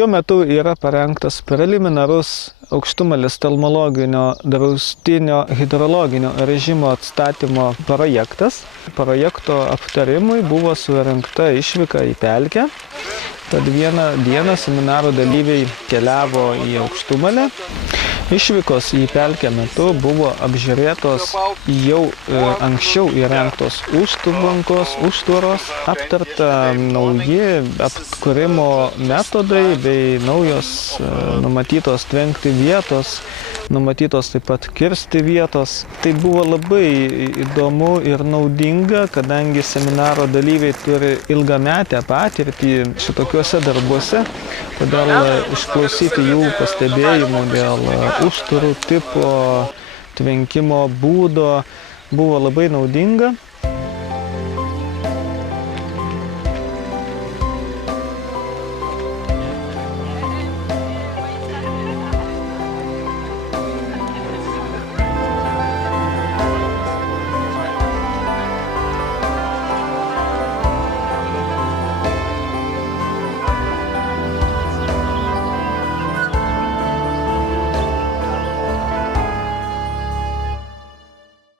Šiuo metu yra parengtas preliminarus Aukštumalės telmologinio draustinio hidrologinio režimo atstatymo projektas. Projekto aptarimui buvo surengta išvyka į pelkę. Tad vieną dieną seminaro dalyviai keliavo į Aukštumalę. Išvykos į pelkę metu buvo apžiūrėtos jau anksčiau įrengtos užtvaros, aptarta nauji atkūrimo metodai bei naujos numatytos tvenkti vietos, numatytos taip pat kirsti vietos. Tai buvo labai įdomu ir naudinga, kadangi seminaro dalyviai turi ilgametę patirtį šitokiuose darbuose, todėl išklausyti jų pastebėjimų dėl užtvarų tipo, tvenkimo būdo buvo labai naudinga.